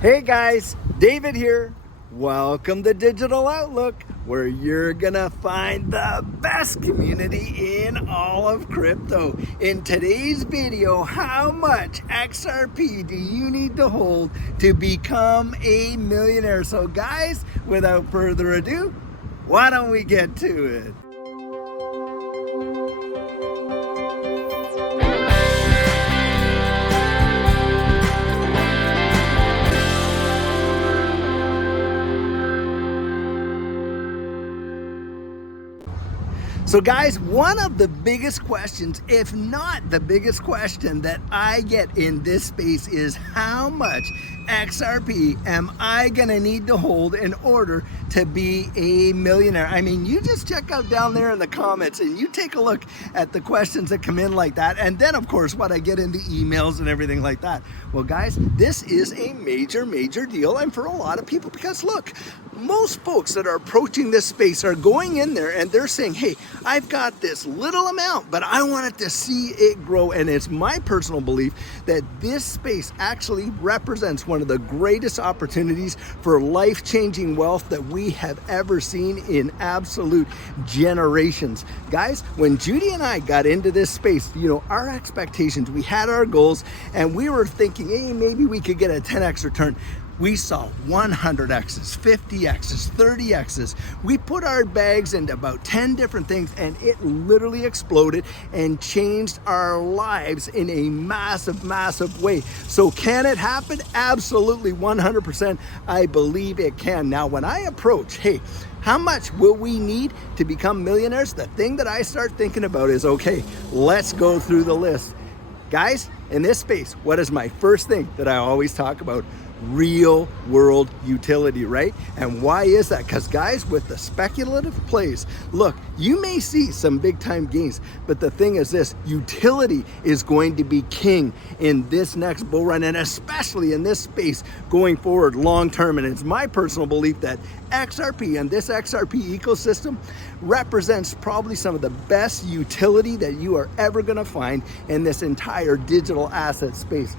Hey guys, David here. Welcome to Digital Outlook, where you're gonna find the best community in all of crypto. In today's video, how much XRP do you need to hold to become a millionaire? So guys, without further ado, why don't we get to it? So guys, one of the biggest questions, if not the biggest question that I get in this space is how much XRP am I gonna need to hold in order to be a millionaire? I mean, you just check out down there in the comments and you take a look at the questions that come in like that. And then of course, what I get in the emails and everything like that. Well guys, this is a major deal, and for a lot of people, because look, most folks that are approaching this space are going in there and they're saying, hey, I've got this little amount, but I wanted to see it grow. And it's my personal belief that this space actually represents one of the greatest opportunities for life-changing wealth that we have ever seen in absolute generations. Guys, when Judy and I got into this space, you know, our expectations, we had our goals, and we were thinking, hey, maybe we could get a 10x return. We saw 100x's, 50x's, 30x's. We put our bags into about 10 different things, and it literally exploded and changed our lives in a massive way. So can it happen? Absolutely, 100%. I believe it can. Now, when I approach, hey, how much will we need to become millionaires? The thing that I start thinking about is, okay, let's go through the list. Guys, in this space, what is my first thing that I always talk about? Real world utility, right? And why is that? Because guys, with the speculative plays, look, you may see some big time gains, but the thing is this, utility is going to be king in this next bull run, and especially in this space going forward long term. And it's my personal belief that XRP and this XRP ecosystem represents probably some of the best utility that you are ever going to find in this entire digital asset space.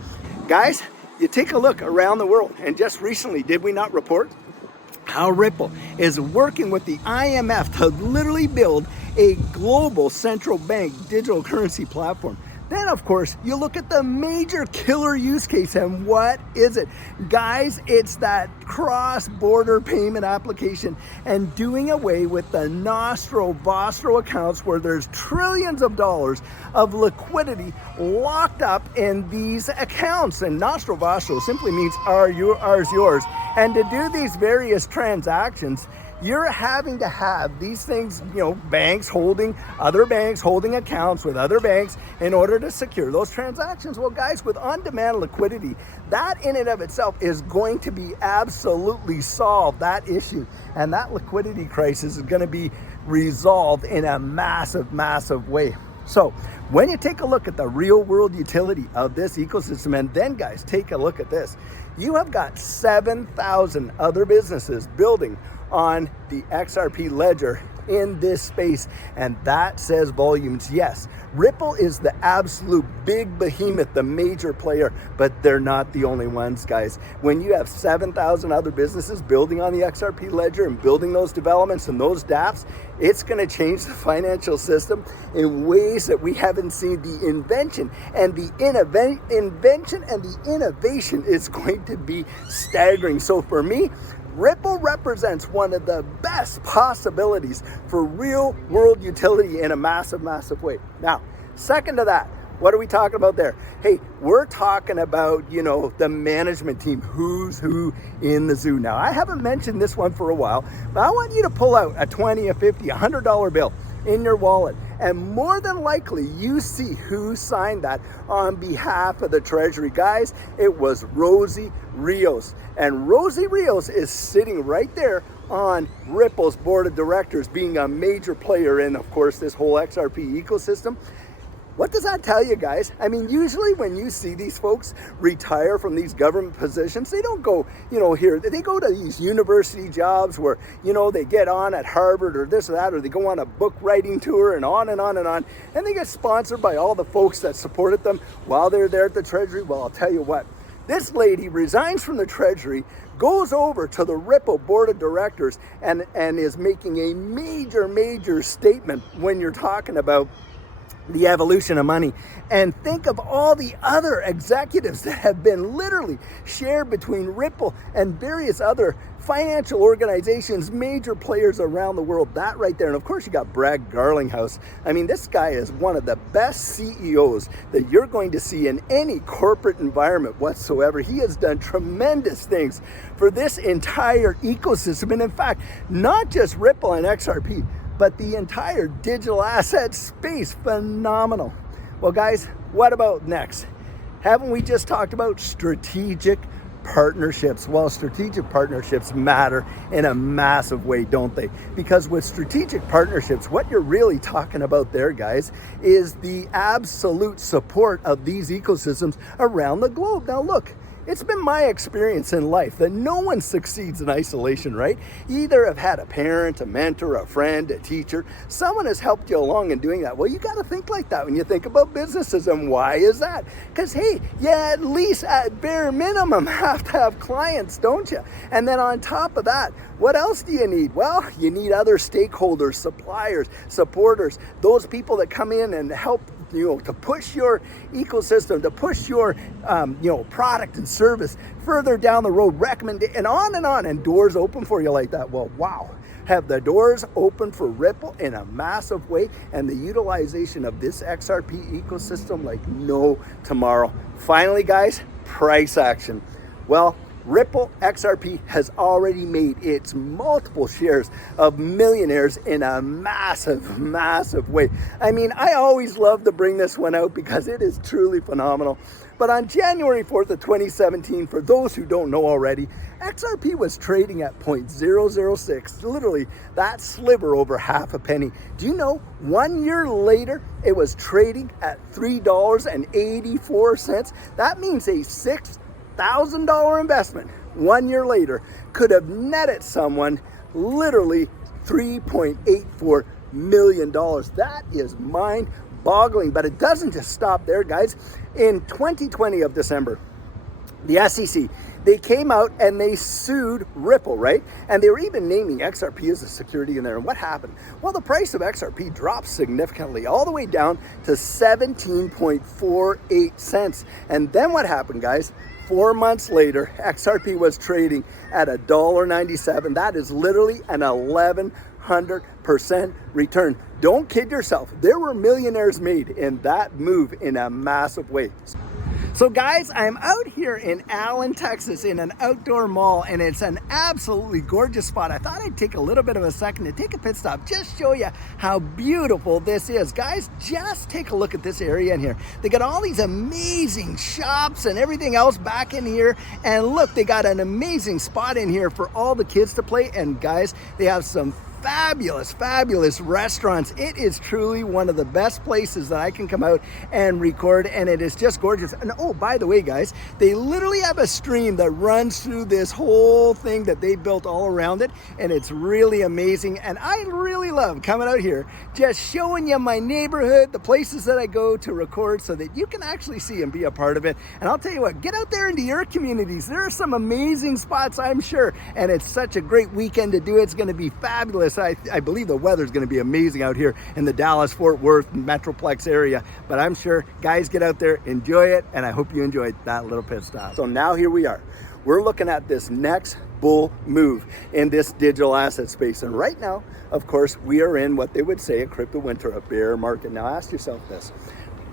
Guys, you take a look around the world, and just recently, did we not report how Ripple is working with the IMF to literally build a global central bank digital currency platform? Then, of course, you look at the major killer use case, and what is it? Guys, it's that cross-border payment application and doing away with the Vostro accounts where there's trillions of dollars of liquidity locked up in these accounts. And Vostro simply means ours, yours. And to do these various transactions, you're having to have these things, you know, other banks holding accounts with other banks in order to secure those transactions. Well, guys, with on-demand liquidity, that in and of itself is going to be absolutely solved, that issue. And that liquidity crisis is going to be resolved in a massive way. So when you take a look at the real world utility of this ecosystem, and then guys, take a look at this. You have got 7,000 other businesses building on the XRP ledger in this space, and that says volumes. Yes, Ripple is the absolute big behemoth, the major player, but they're not the only ones, guys. When you have 7,000 other businesses building on the XRP ledger and building those developments and those dApps, it's going to change the financial system in ways that we haven't seen. The invention and the innovation is going to be staggering. So for me, Ripple represents one of the best possibilities for real world utility in a massive way. Now, second to that, what are we talking about there? Hey, we're talking about, you know, the management team, who's who in the zoo. Now, I haven't mentioned this one for a while, but I want you to pull out a 20, a 50, a $100 bill in your wallet, and more than likely you see who signed that on behalf of the Treasury. Guys, it was Rosie Rios, and Rosie Rios is sitting right there on Ripple's board of directors, being a major player in, of course, this whole XRP ecosystem. What does that tell you, guys? I mean, usually when you see these folks retire from these government positions, they don't go, here. They go to these university jobs where, they get on at Harvard or this or that, or they go on a book writing tour and on and on and on. And they get sponsored by all the folks that supported them while they're there at the Treasury. Well, I'll tell you what, This lady resigns from the Treasury, goes over to the Ripple board of directors, and is making a major statement when you're talking about the evolution of money. And think of all the other executives that have been literally shared between Ripple and various other financial organizations, major players around the world. That right there. And of course you got Brad Garlinghouse. I mean, this guy is one of the best CEOs that you're going to see in any corporate environment whatsoever. He has done tremendous things for this entire ecosystem. And in fact, not just Ripple and XRP, but the entire digital asset space. Phenomenal. Well, guys, what about next? Haven't we just talked about strategic partnerships? Well, strategic partnerships matter in a massive way, don't they? Because with strategic partnerships, what you're really talking about there, guys, is the absolute support of these ecosystems around the globe. Now, look, it's been my experience in life that no one succeeds in isolation, right? You either have had a parent, a mentor, a friend, a teacher. Someone has helped you along in doing that. Well, you got to think like that when you think about businesses. And why is that? Because, hey, you at least at bare minimum have to have clients, don't you? And then on top of that, what else do you need? Well, you need other stakeholders, suppliers, supporters, those people that come in and help, to push your ecosystem, to push your, product and service further down the road, recommend it, and on, and doors open for you like that. Well, wow. Have the doors open for Ripple in a massive way, and the utilization of this XRP ecosystem like no tomorrow. Finally, guys, price action. Well, Ripple XRP has already made its multiple shares of millionaires in a massive way. I mean, I always love to bring this one out because it is truly phenomenal. But on January 4th of 2017, for those who don't know already, XRP was trading at 0.006, literally that sliver over half a penny. Do you know, 1 year later, it was trading at $3.84. That means a $6,000 investment 1 year later could have netted someone literally $3.84 million. That is mind-boggling, but it doesn't just stop there, guys. In 2020 of December, the SEC, they came out and they sued Ripple, right? And they were even naming XRP as a security in there. And what happened? Well, the price of XRP dropped significantly, all the way down to 17.48 cents. And then what happened, guys? 4 months later, XRP was trading at $1.97. That is literally an 1,100% return. Don't kid yourself. There were millionaires made in that move in a massive way. So guys, I'm out here in Allen, Texas in an outdoor mall, and it's an absolutely gorgeous spot. I thought I'd take a little bit of a second to take a pit stop, just show you how beautiful this is. Guys, just take a look at this area in here. They got all these amazing shops and everything else back in here. And look, they got an amazing spot in here for all the kids to play. And guys, they have some fabulous restaurants. It is truly one of the best places that I can come out and record, and it is just gorgeous. And oh, by the way, guys, they literally have a stream that runs through this whole thing that they built all around it, and it's really amazing. And I really love coming out here, just showing you my neighborhood, the places that I go to record, so that you can actually see and be a part of it. And I'll tell you what, get out there into your communities. There are some amazing spots, I'm sure, and it's such a great weekend to do it. It's going to be fabulous. I believe the weather's going to be amazing out here in the Dallas-Fort Worth Metroplex area. But I'm sure, guys, get out there, enjoy it, and I hope you enjoyed that little pit stop. So now here we are. We're looking at this next bull move in this digital asset space. And right now, of course, we are in what they would say a crypto winter, a bear market. Now ask yourself this.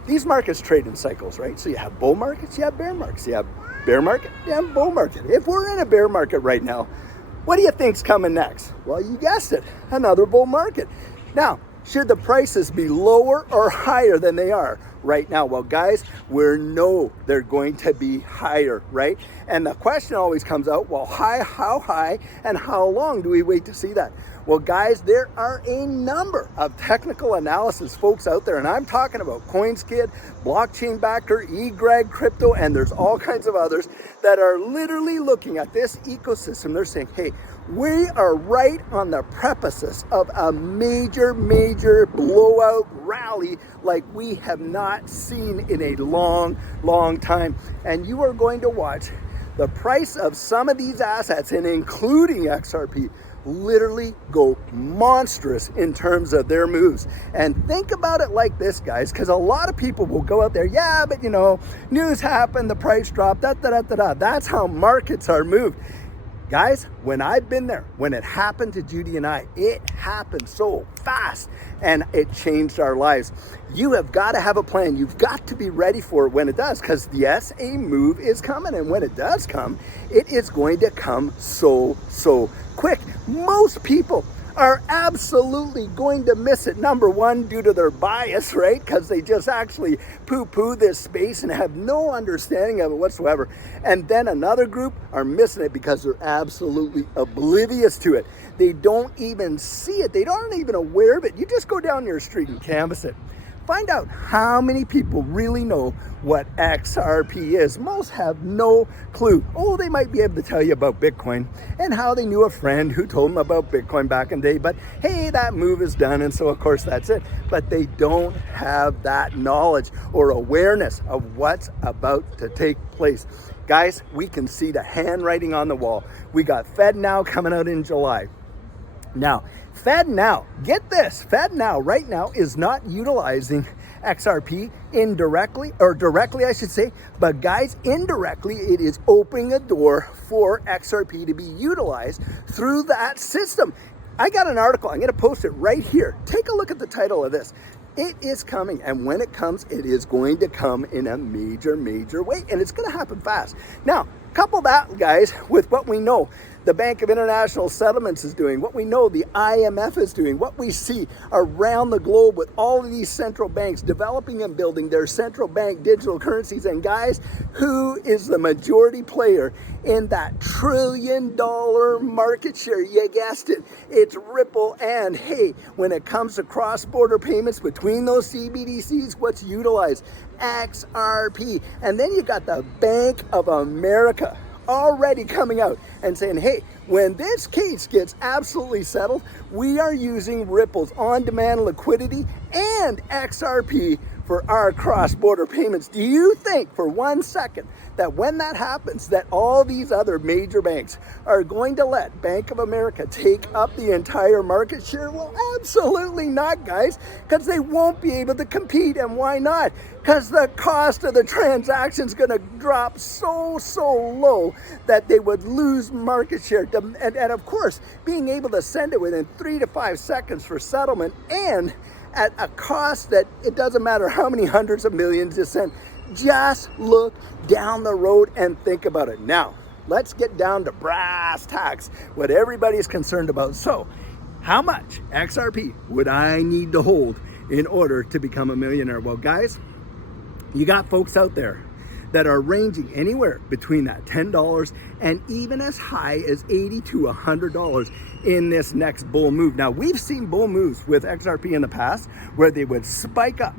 These markets trade in cycles, right? So you have bull markets, you have bear markets. You have bear market, you have bull market. If we're in a bear market right now, what do you think's coming next? Well, you guessed it, another bull market. Now, should the prices be lower or higher than they are right now? Well, guys, we know they're going to be higher, right? And the question always comes out, well, how high, and how long do we wait to see that? Well, guys, there are a number of technical analysis folks out there, and I'm talking about CoinSkid, Blockchain Backer, eGreg, Crypto, and there's all kinds of others that are literally looking at this ecosystem. They're saying, hey, we are right on the precipice of a major blowout rally like we have not not seen in a long time. And you are going to watch the price of some of these assets, and including XRP, literally go monstrous in terms of their moves. And think about it like this, guys, because a lot of people will go out there, yeah, but you know, news happened, the price dropped, That's how markets are moved. Guys, when I've been there, when it happened to Judy and I, it happened so fast and it changed our lives. You have got to have a plan. You've got to be ready for it when it does, because yes, a move is coming. And when it does come, it is going to come so quick. Most people are absolutely going to miss it. Number one, due to their bias, right? Because they just actually poo-poo this space and have no understanding of it whatsoever. And then another group are missing it because they're absolutely oblivious to it. They don't even see it. They aren't even aware of it. You just go down your street and canvass it. Find out how many people really know what XRP is. Most have no clue. Oh, they might be able to tell you about Bitcoin and how they knew a friend who told them about Bitcoin back in the day, but hey, that move is done, and so of course that's it. But they don't have that knowledge or awareness of what's about to take place. Guys, we can see the handwriting on the wall. We got Fed Now coming out in July. Now, Fed Now, get this, Fed Now right now is not utilizing XRP indirectly, or directly I should say, but guys, indirectly it is opening a door for XRP to be utilized through that system. I got an article, I'm going to post it right here. Take a look at the title of this. It is coming, and when it comes, it is going to come in a major way, and it's going to happen fast. Now, couple that, guys, with what we know the Bank of International Settlements is doing, what we know the IMF is doing, what we see around the globe with all of these central banks developing and building their central bank digital currencies. And guys, who is the majority player in that $1 trillion market share? You guessed it, it's Ripple. And hey, when it comes to cross-border payments between those CBDCs, what's utilized? XRP. And then you got the Bank of America already coming out and saying, hey, when this case gets absolutely settled, we are using Ripple's on-demand liquidity and XRP for our cross-border payments. Do you think for 1 second that when that happens, that all these other major banks are going to let Bank of America take up the entire market share? Well, absolutely not, guys, because they won't be able to compete. And why not? Because the cost of the transaction is going to drop so low that they would lose market share. And of course, being able to send it within 3 to 5 seconds for settlement, and at a cost that it doesn't matter how many hundreds of millions you send. Just look down the road and think about it. Now, let's get down to brass tacks, what everybody's concerned about. So, how much XRP would I need to hold in order to become a millionaire? Well, guys, you got folks out there that are ranging anywhere between that $10 and even as high as $80 to $100 in this next bull move. Now, we've seen bull moves with XRP in the past where they would spike up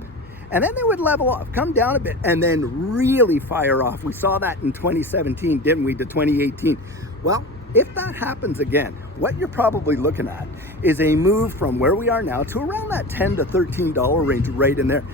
and then they would level off, come down a bit, and then really fire off. We saw that in 2017, didn't we, to 2018? Well, if that happens again, what you're probably looking at is a move from where we are now to around that $10 to $13 range, right in there.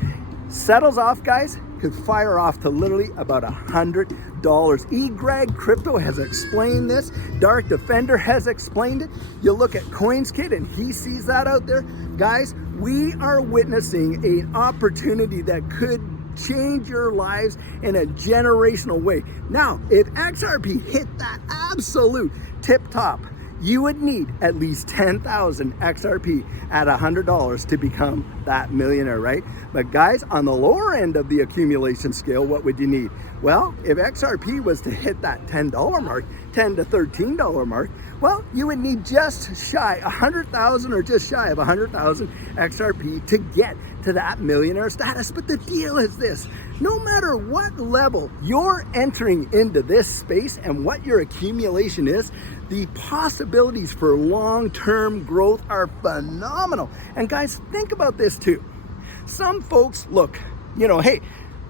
Settles off, guys, could fire off to literally about $100. Greg Crypto has explained this. Dark Defender has explained it. You look at CoinsKid and he sees that out there. Guys, we are witnessing an opportunity that could change your lives in a generational way. Now, if XRP hit that absolute tip top, you would need at least 10,000 XRP at $100 to become that millionaire, right? But guys, on the lower end of the accumulation scale, what would you need? Well, if XRP was to hit that $10 mark, $10 to $13 mark, well, you would need just shy 100,000 or just shy of 100,000 XRP to get to that millionaire status. But the deal is this: no matter what level you're entering into this space and what your accumulation is, the possibilities for long-term growth are phenomenal. And guys, think about this too. Some folks look, hey,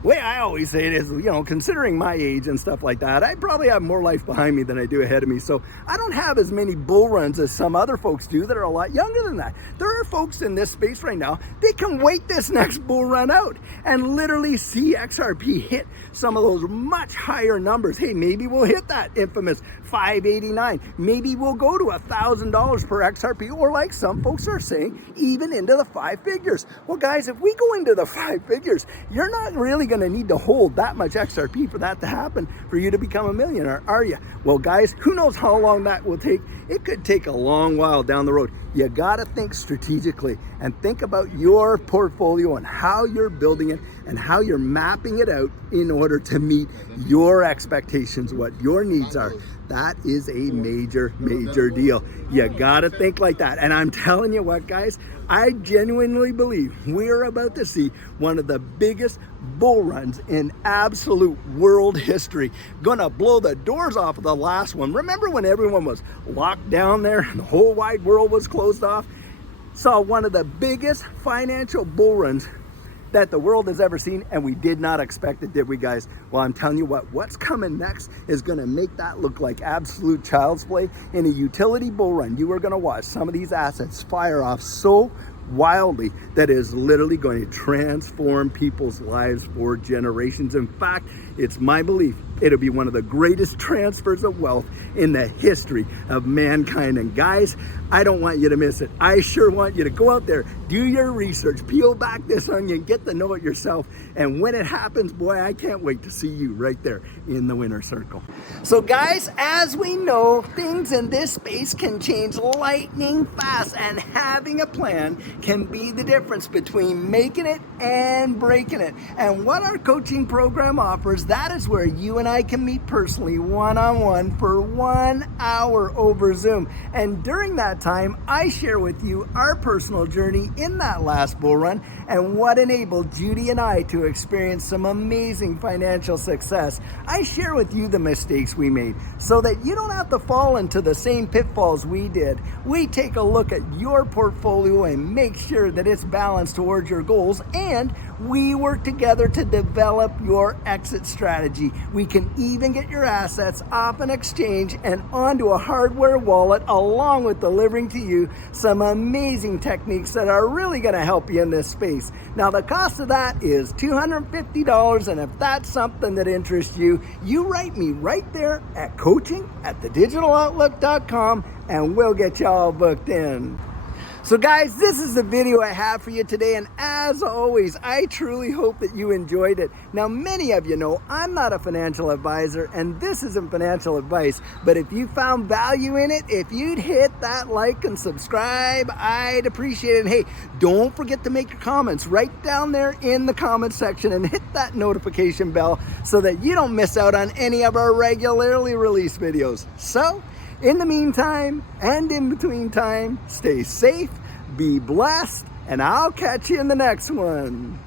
way I always say it is, you know, considering my age and stuff like that, I probably have more life behind me than I do ahead of me. So I don't have as many bull runs as some other folks do that are a lot younger than that. There are folks in this space right now, they can wait this next bull run out and literally see XRP hit some of those much higher numbers. Hey, maybe we'll hit that infamous 589. Maybe we'll go to $1,000 per XRP, or like some folks are saying, even into the 5 figures. Well, guys, if we go into the 5 figures, you're not really going to need to hold that much XRP for that to happen for you to become a millionaire, are you? Well, guys, who knows how long that will take? It could take a long while down the road. You got to think strategically and think about your portfolio and how you're building it and how you're mapping it out in order to meet your expectations, what your needs are. That is a major, major deal. You got to think like that. And I'm telling you what, guys, I genuinely believe we're about to see one of the biggest bull runs in absolute world history. Gonna blow the doors off of the last one. Remember when everyone was locked down there and the whole wide world was closed off? Saw one of the biggest financial bull runs that the world has ever seen, and we did not expect it, did we, guys? Well, I'm telling you what, what's coming next is going to make that look like absolute child's play. In a utility bull run, you are going to watch some of these assets fire off so wildly that is literally going to transform people's lives for generations. In fact, it's my belief it'll be one of the greatest transfers of wealth in the history of mankind. And guys, I don't want you to miss it. I sure want you to go out there, do your research, peel back this onion, get to know it yourself. And when it happens, boy, I can't wait to see you right there in the winner's circle. So guys, as we know, things in this space can change lightning fast, and having a plan can be the difference between making it and breaking it. And what our coaching program offers, that is where you and I can meet personally, one-on-one, for 1 hour over Zoom. And during that time, I share with you our personal journey in that last bull run and what enabled Judy and I to experience some amazing financial success. I share with you the mistakes we made so that you don't have to fall into the same pitfalls we did. We take a look at your portfolio and make sure that it's balanced towards your goals, and we work together to develop your exit strategy. We can even get your assets off an exchange and onto a hardware wallet, along with delivering to you some amazing techniques that are really going to help you in this space. Now, the cost of that is $250, and if that's something that interests you, you write me right there at coaching@thedigital.outlook.com and we'll get you all booked in. So guys, this is the video I have for you today, and as always, I truly hope that you enjoyed it. Now, many of you know I'm not a financial advisor, and this isn't financial advice, but if you found value in it, if you'd hit that like and subscribe, I'd appreciate it. And hey, don't forget to make your comments right down there in the comment section and hit that notification bell so that you don't miss out on any of our regularly released videos. So, in the meantime, and in between time, stay safe, be blessed, and I'll catch you in the next one.